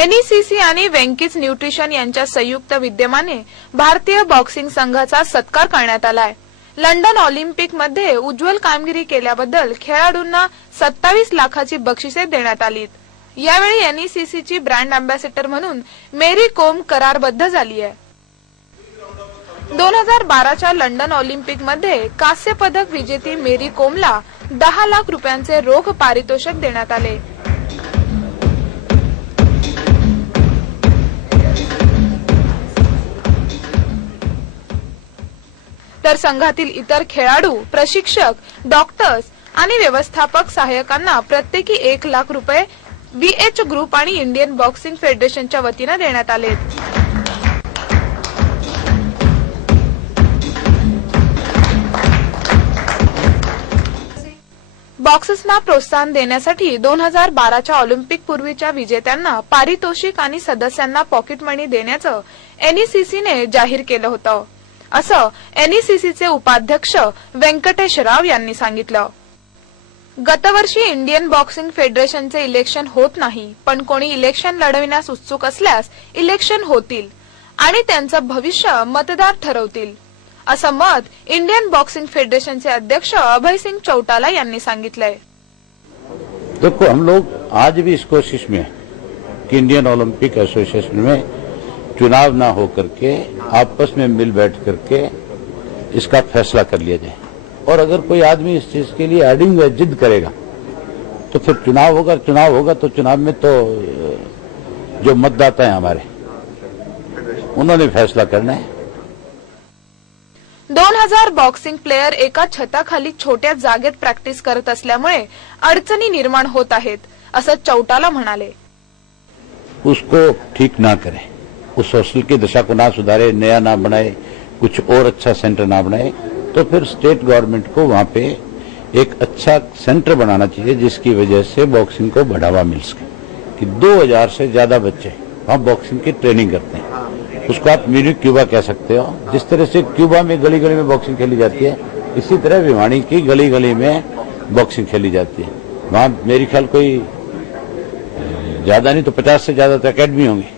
NECC आणि Venky's nutrition यांच्या संयुक्त विद्यमाने भारतीय बॉक्सिंग संघाचा सत्कार करण्यात आलाय. लंडन ऑलिम्पिकमध्ये उज्ज्वल कामगिरी केल्याबद्दल खेळाडूंना सत्तावीस लाखाची बक्षिसे देण्यात आलीत. यावेळी एनईसीसीची ब्रँड अँबॅसेडर म्हणून मेरी कोम करारबद्ध झाली आहे. दोन हजार बाराच्या लंडन ऑलिम्पिकमध्ये कांस्य पदक विजेती मेरी कोमला दहा लाख रुपयांचे रोख पारितोषिक देण्यात आले. तर संघातील इतर खेळाडू प्रशिक्षक डॉक्टर्स आणि व्यवस्थापक सहाय्यकांना प्रत्येकी एक लाख रुपये बीएच ग्रुप आणि इंडियन बॉक्सिंग फेडरेशनच्या वतीनं देण्यात आले बॉक्सर्सना प्रोत्साहन देण्यासाठी दोन हजार बाराच्या ऑलिम्पिक पूर्वीच्या विजेत्यांना पारितोषिक आणि सदस्यांना पॉकेट मनी देण्याचं एनईसीसीने जाहीर केलं होतं. असं एनईसीसीचे उपाध्यक्ष व्यंकटेश राव यांनी सांगितलं. गतवर्षी इंडियन बॉक्सिंग फेडरेशनचे इलेक्शन होत नाही पण कोणी इलेक्शन लढविण्यास उत्सुक असल्यास इलेक्शन होतील आणि त्यांचं भविष्य मतदार ठरवतील असं मत इंडियन बॉक्सिंग फेडरेशनचे अध्यक्ष अभय सिंग चौटाला यांनी सांगितलंय. देखो हम लोग आज भी इस कोशिश में कि इंडियन ओलंपिक एसोसिएशन में चुनाव ना हो करके आपस में मिल बैठ करके इसका फैसला कर लिया जाए। और अगर कोई आदमी इस चीज के लिए एडिंग व जिद करेगा तो फिर चुनाव होगा चुनाव होगा तो चुनाव में तो जो मतदाता हैं हमारे उन्होंने फैसला करना है। दोन हजार बॉक्सिंग प्लेयर एका छताखाली छोट्या जागेत प्रॅक्टिस करत असल्यामुळे अडचणी निर्माण होत आहेत असं चौटाला म्हणाले. उसको ठीक ना करें। उस हॉस्टल की दशा को ना सुधारे, नया ना बनाए, कुछ और अच्छा सेंटर ना बनाए तो फिर स्टेट गवर्नमेंट को वहाँ पे एक अच्छा सेंटर बनाना चाहिए, जिसकी वजह से बॉक्सिंग को बढ़ावा मिल सके। कि 2000 से ज़्यादा बच्चे वहाँ बॉक्सिंग की ट्रेनिंग करते हैं। उसको आप मिनी क्यूबा कह सकते हो। जिस तरह से क्यूबा में गली गली में बॉक्सिंग खेली जाती है, इसी तरह भिवानी की गली गली में बॉक्सिंग खेली जाती है। वहाँ मेरी ख्याल कोई ज़्यादा नहीं तो पचास से ज़्यादा तो अकेडमी होंगी।